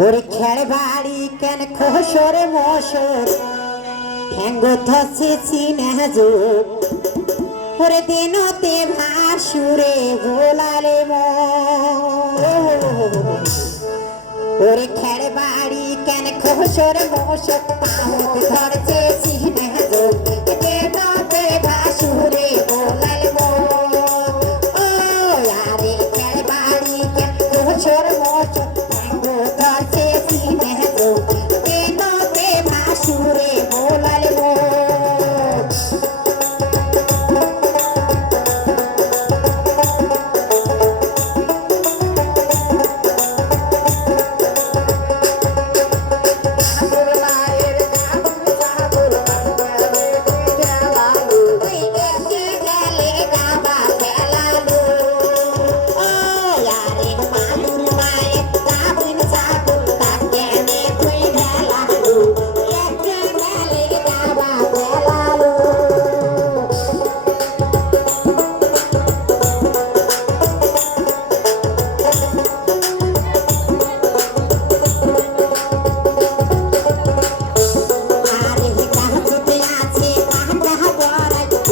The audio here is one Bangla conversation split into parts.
ওর খেড় বাড়ি কেন খোসর মশর? ঠ্যাঙ্গ থসে চিনা যোগ ওর দিনতে ভার সুরে ভোলালে ওরে খেড় বাড়ি কেন খোসর মশর? পাউত ধরছে চিনা যোগ দিনতে ভার সুরে ভোলালে ও আরে খেড়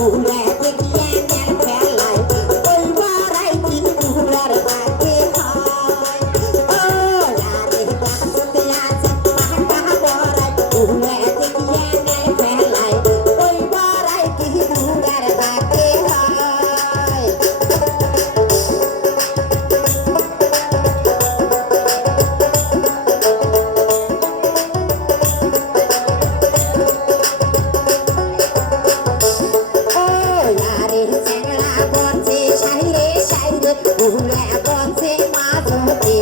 Oh, umati